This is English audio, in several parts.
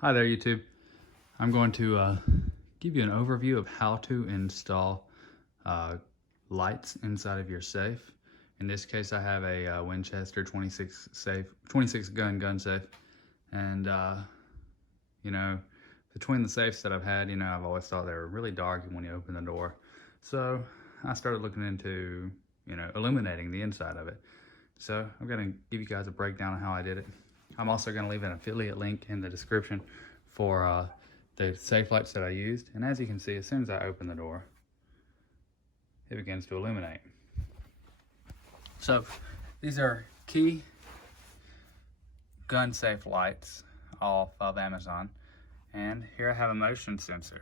Hi there, YouTube. I'm going to give you an overview of how to install lights inside of your safe. In this case, I have a Winchester 26 gun safe, and you know, between the safes that I've had, I've always thought they were really dark when you open the door. So I started looking into, illuminating the inside of it. So I'm going to give you guys a breakdown of how I did it. I'm also going to leave an affiliate link in the description for the safe lights that I used. And as you can see, as soon as I open the door, it begins to illuminate. So these are key gun safe lights off of Amazon. And here I have a motion sensor.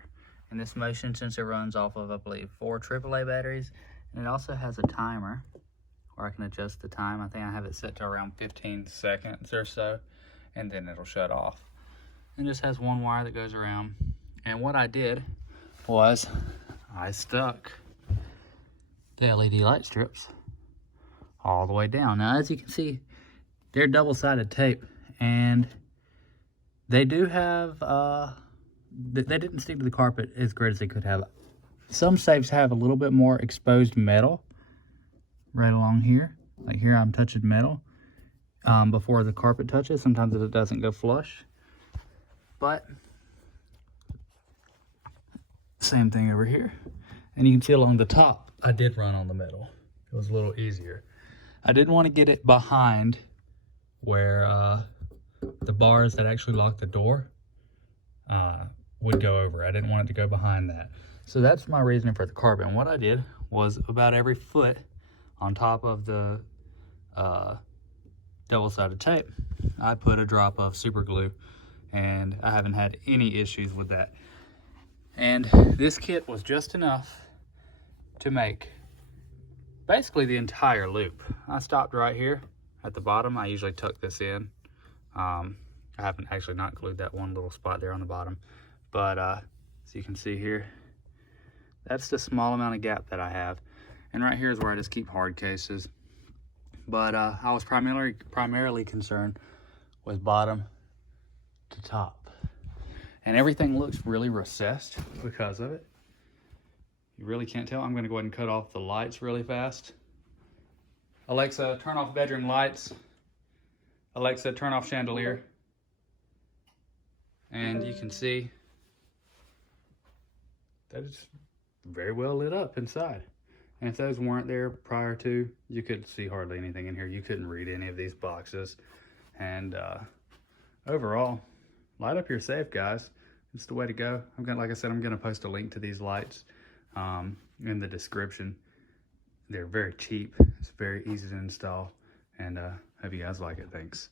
And this motion sensor runs off of, I believe, 4 AAA batteries. And it also has a timer where I can adjust the time. I think I have it set to around 15 seconds or so, and then it'll shut off. And this has one wire that goes around. And what I did was I stuck the LED light strips all the way down. Now, as you can see, they're double-sided tape, and they do have, they didn't stick to the carpet as great as they could have. Some safes have a little bit more exposed metal right along here. Like here, I'm touching metal before the carpet touches. Sometimes it doesn't go flush. But same thing over here. And you can see along the top, I did run on the metal. It was a little easier. I didn't want to get it behind where the bars that actually lock the door would go over. I didn't want it to go behind that. So that's my reasoning for the carpet. And what I did was about every foot on top of the double-sided tape, I put a drop of super glue, and I haven't had any issues with that. And this kit was just enough to make basically the entire loop. I stopped right here at the bottom. I usually tuck this in. I haven't actually not glued that one little spot there on the bottom, but as you can see here, that's the small amount of gap that I have. And right here is where I just keep hard cases. But I was primarily concerned with bottom to top. And everything looks really recessed because of it. You really can't tell. I'm going to go ahead and cut off the lights really fast. Alexa, turn off bedroom lights. Alexa, turn off chandelier. And you can see that it's very well lit up inside. And if those weren't there prior to, you couldn't see hardly anything in here. You couldn't read any of these boxes. And overall, light up your safe, guys. It's the way to go. Like I said, I'm gonna post a link to these lights in the description. They're very cheap. It's very easy to install. And hope you guys like it. Thanks.